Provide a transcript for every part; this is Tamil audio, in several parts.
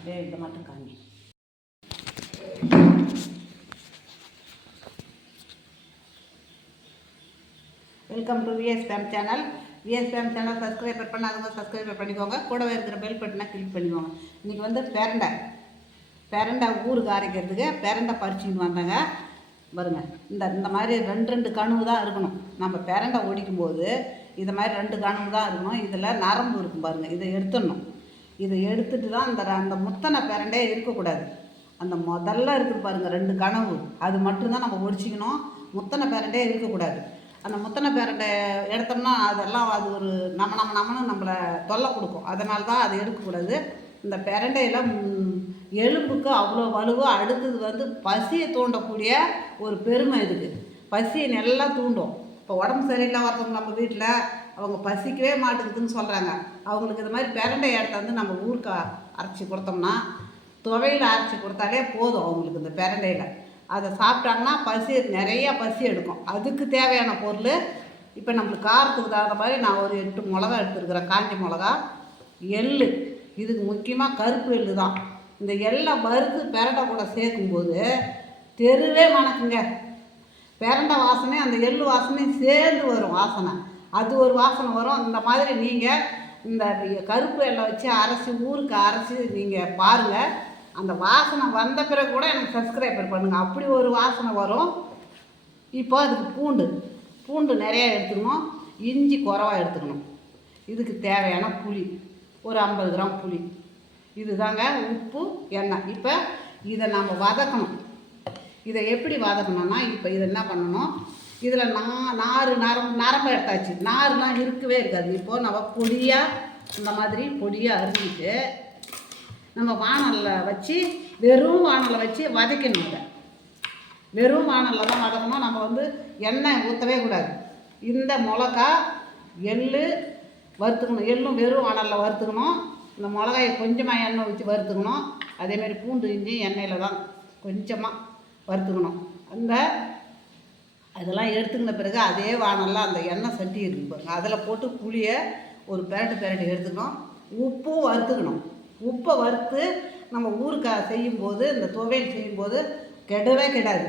அப்படியே இதை மட்டும் காமி. Welcome to VS fame channel. VS fame channel subscriber பண்ணாதவங்க சப்ஸ்கிரைபர் பண்ணிக்கோங்க. கூடவே இருக்கிற பெல் பட்டனை கிளிக் பண்ணிக்கோங்க. இன்றைக்கி வந்து பெரண்டை ஊருக்கு அரைக்கிறதுக்கு பெரண்டை பறிச்சுன்னு வந்தாங்க பாருங்க. இந்த மாதிரி ரெண்டு கணுவு தான் இருக்கணும். நம்ம பெரண்டை ஒடிக்கும்போது இது மாதிரி 2 கணுவு தான் இருக்கணும். இதில் நரம்பு இருக்கும் பாருங்கள், இதை எடுத்துடணும். இதை எடுத்துட்டு தான் அந்த முத்தனை பெரண்டே இருக்கக்கூடாது. அந்த முதல்ல இருக்குது பாருங்கள் 2 கனவு, அது மட்டும்தான் நம்ம ஒடிச்சிக்கணும். முத்தனை பெரண்டே இருக்கக்கூடாது. அந்த முத்தனை பெரண்டை எடுத்தோம்னா அதெல்லாம் அது ஒரு நம்மனு நம்மளை தொல்லை கொடுக்கும். அதனால தான் அதை எடுக்கக்கூடாது. இந்த பெரண்டையில் எலும்புக்கு அவ்வளோ வலுவாக. அடுத்தது வந்து பசியை தூண்டக்கூடிய ஒரு பெருமை இதுக்கு. பசியை நல்லா தூண்டும். இப்போ உடம்பு சரியில்லை ஒருத்தவங்க நம்ம வீட்டில் அவங்க பசிக்கவே மாட்டேங்குதுன்னு சொல்கிறாங்க. அவங்களுக்கு இது மாதிரி பெரண்டை எடுத்தாந்து நம்ம ஊருக்கு அரைச்சி கொடுத்தோம்னா, துவையில் அரைச்சி கொடுத்தாலே போதும் அவங்களுக்கு. இந்த பெரண்டையில் அதை சாப்பிட்டாங்கன்னா நிறையா பசி எடுக்கும். அதுக்கு தேவையான பொருள் இப்போ நம்மளுக்கு காரத்துக்கு தகுந்த மாதிரி நான் ஒரு 8 மிளகா எடுத்துருக்குறேன். காஞ்ச மிளகா, எள், இதுக்கு முக்கியமாக கருப்பு எள் தான். இந்த எள்ளை வறுத்து பெரண்டை கூட சேர்க்கும்போது தெருவே மணக்குங்க. பெரண்டை வாசனை அந்த எள் வாசனையும் சேர்ந்து வரும் வாசனை. அது ஒரு வாசனை வரும். இந்த மாதிரி நீங்கள் இந்த கருப்பு எண்ணெய் வச்சு அரைச்சி ஊருக்கு அரைச்சி நீங்கள் பாருங்கள். அந்த வாசனை வந்த பிறகு கூட எனக்கு சப்ஸ்கிரைபர் பண்ணுங்கள். அப்படி ஒரு வாசனை வரும். இப்போ அதுக்கு பூண்டு நிறையா எடுத்துக்கணும். இஞ்சி குறைவாக எடுத்துக்கணும். இதுக்கு தேவையான புளி ஒரு 50 கிராம் புளி. இது தாங்க உப்பு, எண்ணெய். இப்போ இதை நம்ம வதக்கணும். இதை எப்படி வதக்கணும்னா, இப்போ இதை என்ன பண்ணணும், இதில் நரம்பு எடுத்தாச்சு. நார்லாம் இருக்கவே இருக்காது. இப்போது நம்ம பொடியாக இந்த மாதிரி பொடியாக அரிஞ்சிட்டு நம்ம வானலில் வச்சு வெறும் வானலில் வச்சு வதக்கணும். அதை வெறும் வானலில் தான் வதக்கணும். நம்ம வந்து எண்ணெய் ஊற்றவே கூடாது. இந்த மிளகா, எள் வறுத்துக்கணும். எள்ளும் வெறும் வானலில் வறுத்துக்கணும். இந்த மிளகாயை கொஞ்சமாக எண்ணெய் ஊற்றி வறுத்துக்கணும். அதேமாதிரி பூண்டு, இஞ்சி எண்ணெயில் தான் கொஞ்சமாக வறுத்துக்கணும். அதெல்லாம் எடுத்துக்கின பிறகு அதே வானலில் அந்த எண்ணெய் சட்டி இருக்கு பாருங்க, அதில் போட்டு புளியை ஒரு பெரட்டு எடுத்துக்கணும். உப்பும் வறுத்துக்கணும். உப்பை வறுத்து நம்ம ஊறுக்காய் செய்யும்போது, இந்த துவையல் செய்யும்போது கெடவே கெடாது.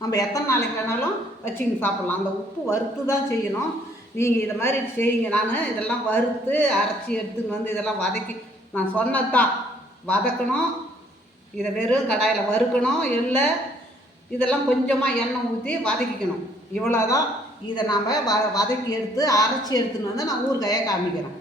நம்ம எத்தனை நாளைக்கு வேணாலும் வச்சுக்கின்னு சாப்பிட்லாம். அந்த உப்பு வறுத்து தான் செய்யணும். நீங்கள் இதை மாதிரி செய்யுங்க. நான் இதெல்லாம் வறுத்து அரைச்சி எடுத்துன்னு வந்து இதெல்லாம் வதக்கி நான் சொன்னது தான். வதக்கணும். இதை வெறும் கடாயில் வறுக்கணும். இல்லை இதெல்லாம் கொஞ்சமாக எண்ணெய் ஊற்றி வதக்கிக்கணும். இவ்வளோ தான். இதை நாம் வதக்கி எடுத்து அரைச்சி எடுத்துன்னு வந்து நான் ஊறுகாயை காமிக்கிறேன்.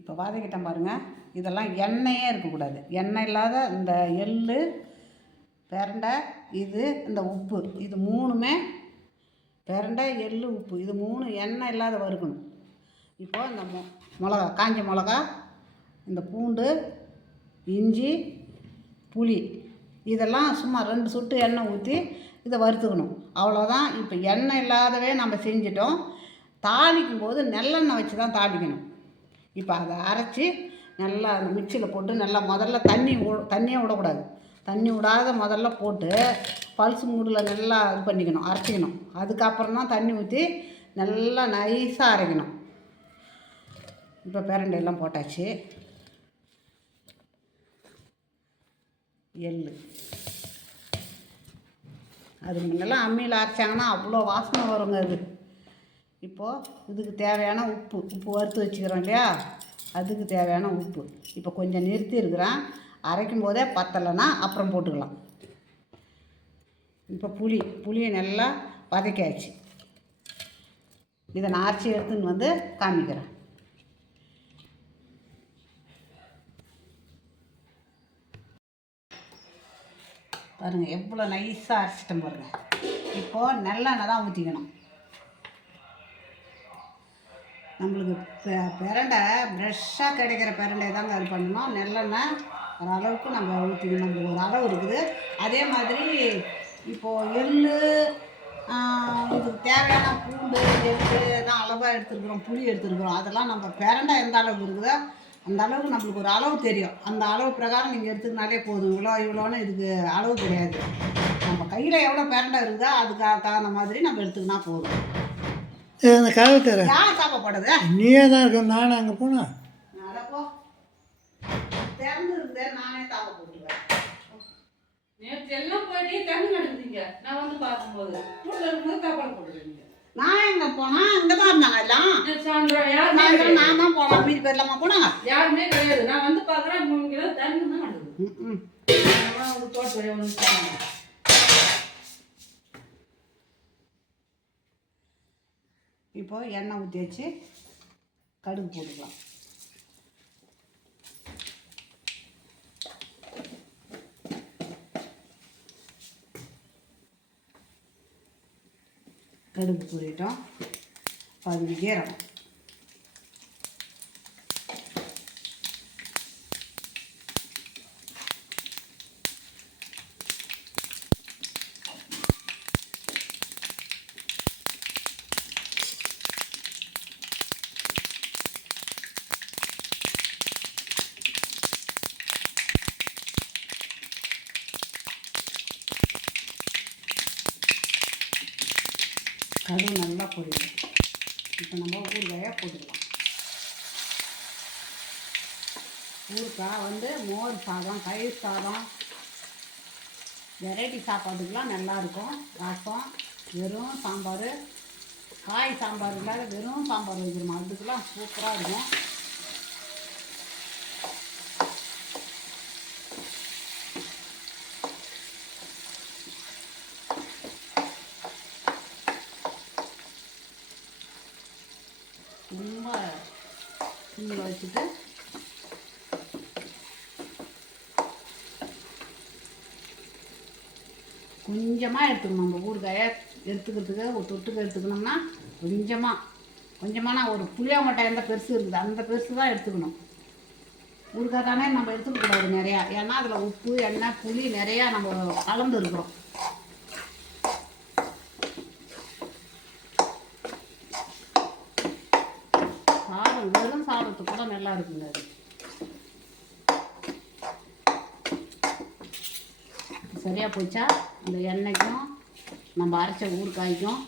இப்போ வதக்கிட்டேன் பாருங்கள். இதெல்லாம் எண்ணெயே இருக்கக்கூடாது. எண்ணெய் இல்லாத இந்த எள், பெரண்டை, இந்த உப்பு, இது 3மே பெரண்டை, எள், உப்பு, இது 3 எண்ணெய் இல்லாத வறுக்கணும். இப்போது இந்த மிளகா, காஞ்ச மிளகா, இந்த பூண்டு, இஞ்சி, புளி, இதெல்லாம் சும்மா 2 சொட்டு எண்ணெய் ஊற்றி இதை வறுத்துக்கணும். அவ்வளோதான். இப்போ எண்ணெய் இல்லாதவே நம்ம செஞ்சிட்டோம். தாளிக்கும் போது நல்லெண்ணெய் வச்சு தான் தாளிக்கணும். இப்போ அதை அரைச்சி நல்லா அந்த மிக்சியில் போட்டு நல்லா முதல்ல தண்ணியே விடக்கூடாது. தண்ணி விடாத முதல்ல போட்டு பல்ஸ் மூடில் நல்லா இது பண்ணிக்கணும், அரைச்சிக்கணும். அதுக்கப்புறம் தான் தண்ணி ஊற்றி நல்லா நைஸாக அரைக்கணும். இப்போ பெரண்டையெல்லாம் போட்டாச்சு. எள் அது முன்னெல்லாம் அம்மியில் அரைச்சாங்கன்னா அவ்வளோ வாசனை வருங்க அது. இப்போது இதுக்கு தேவையான உப்பு வறுத்து வச்சுக்கிறோம் இல்லையா, அதுக்கு தேவையான உப்பு இப்போ கொஞ்சம் நிறுத்தி இருக்கிறேன். அரைக்கும் போதே பத்தலைன்னா அப்புறம் போட்டுக்கலாம். இப்போ புளியை நல்லா வதக்கியாச்சு. இதை நான் அரைச்சி எடுத்துன்னு வந்து காமிக்கிறேன். பாருங்கள் எவ்வளோ நைஸாக அரைச்சிட்டேன் பாருங்கள். இப்போது நல்லெண்ணெய் தான் ஊற்றிக்கணும். நம்மளுக்கு பெரண்டை ஃப்ரெஷ்ஷாக கிடைக்கிற பெரண்டை தாங்க அது பண்ணணும். நல்லெண்ணெய் ஓரளவுக்கு நம்ம ஊற்றிக்கணும். நம்மளுக்கு ஒரு அளவு இருக்குது. அதே மாதிரி இப்போது எள், இதுக்கு தேவையான பூண்டு, எள் தான் அளவாக எடுத்துருக்குறோம். புளி எடுத்துருக்குறோம். அதெல்லாம் நம்ம பெரண்டை எந்த அளவுக்கு இருக்குதோ அந்த அளவுக்கு நம்மளுக்கு ஒரு அளவு தெரியும். அந்த அளவு பிரகாரம் நீங்கள் எடுத்துக்கினாலே போதும். இவ்வளோன்னு இதுக்கு அளவு கிடையாது. நம்ம கையில் எவ்வளோ பிரண்டை இருக்குதோ அதுக்கு தகுந்த மாதிரி நம்ம எடுத்துக்கினா போதும். அந்த கதவு தர யார் சாப்பிடப்படுது? நீயே தான் இருக்க. நானும் அங்கே போனேன். நடப்போ திறந்து இருக்குதே, நானே தாப்ப போட்டுருவேன். நேற்று எல்லாம் போயிட்டு தண்ணி நடக்குதுங்க. நான் வந்து பார்க்கும்போது வீட்டில் இருக்கும்போது தாப்பாடு போட்டுருவீங்க. நான் எங்கே போனால் அங்கே தான் இருந்தாங்க எல்லாம். சாயந்தரம் நான் தான் போனேன். மீதி பேர் இல்லாமல் போனாங்க. யாருமே கிடையாது. நான் வந்து பார்க்குறேன் 3 கிலோ தண்ணி தான் நடக்குது. தோட்டம் ஒன்று இப்போ எண்ணெய் ஊற்றி வச்சு கடுகு போட்டுக்கலாம். கடுகு பொரியட்டும். அது ஜீரகம், கடுகு நல்லா பொரியணும். இப்போ நம்ம ஊறுகாயை போட்டுக்கலாம். ஊறுகாய் வந்து மோர் சாதம், தயிர் சாதம், வெரைட்டி சாப்பாட்டுக்கெலாம் நல்லாயிருக்கும். ரசம், வெறும் சாம்பார், காய் சாம்பார் இல்லாத வெறும் சாம்பார் வைக்கிறோம், அதுக்கெலாம் சூப்பராக இருக்கும். ரொம்ப சிம்மில் வச்சுட்டு கொஞ்சமாக எடுத்துக்கணும். நம்ம ஊறுகாயை எடுத்துக்கிறதுக்கு ஒரு தொட்டுக்கு எடுத்துக்கணும்னா கொஞ்சமாக ஒரு புளியாங்கொட்டை எந்த பெருசு இருக்குது அந்த பெருசு தான் எடுத்துக்கணும். ஊறுகாய் தானே நம்ம எடுத்துக்கக்கூடாது நிறையா. ஏன்னா அதில் உப்பு, எண்ணெய், புளி நிறையா நம்ம கலந்து இருக்கிறோம். வெறும் சாதத்துக்கு கூட நல்லா இருக்குங்க. அது சரியாக போச்சா? அந்த எண்ணெய்க்கும் நம்ம அரைச்ச ஊறுகாய்க்கும்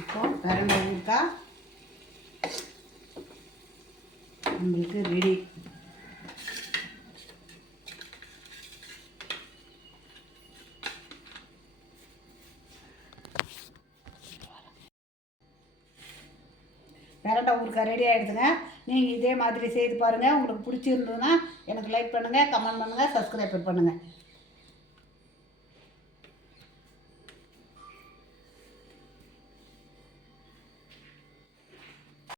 இப்போ பிரண்டை ஊறுகாய் நம்மளுக்கு ரெடி. பிரண்டை ஊறுகாய் ரெடி ஆகிடுதுங்க. நீங்கள் இதே மாதிரி செய்து பாருங்கள். உங்களுக்கு பிடிச்சிருந்ததுன்னா எனக்கு லைக் பண்ணுங்கள், கமெண்ட் பண்ணுங்கள், சப்ஸ்கிரைப் பண்ணுங்கள்.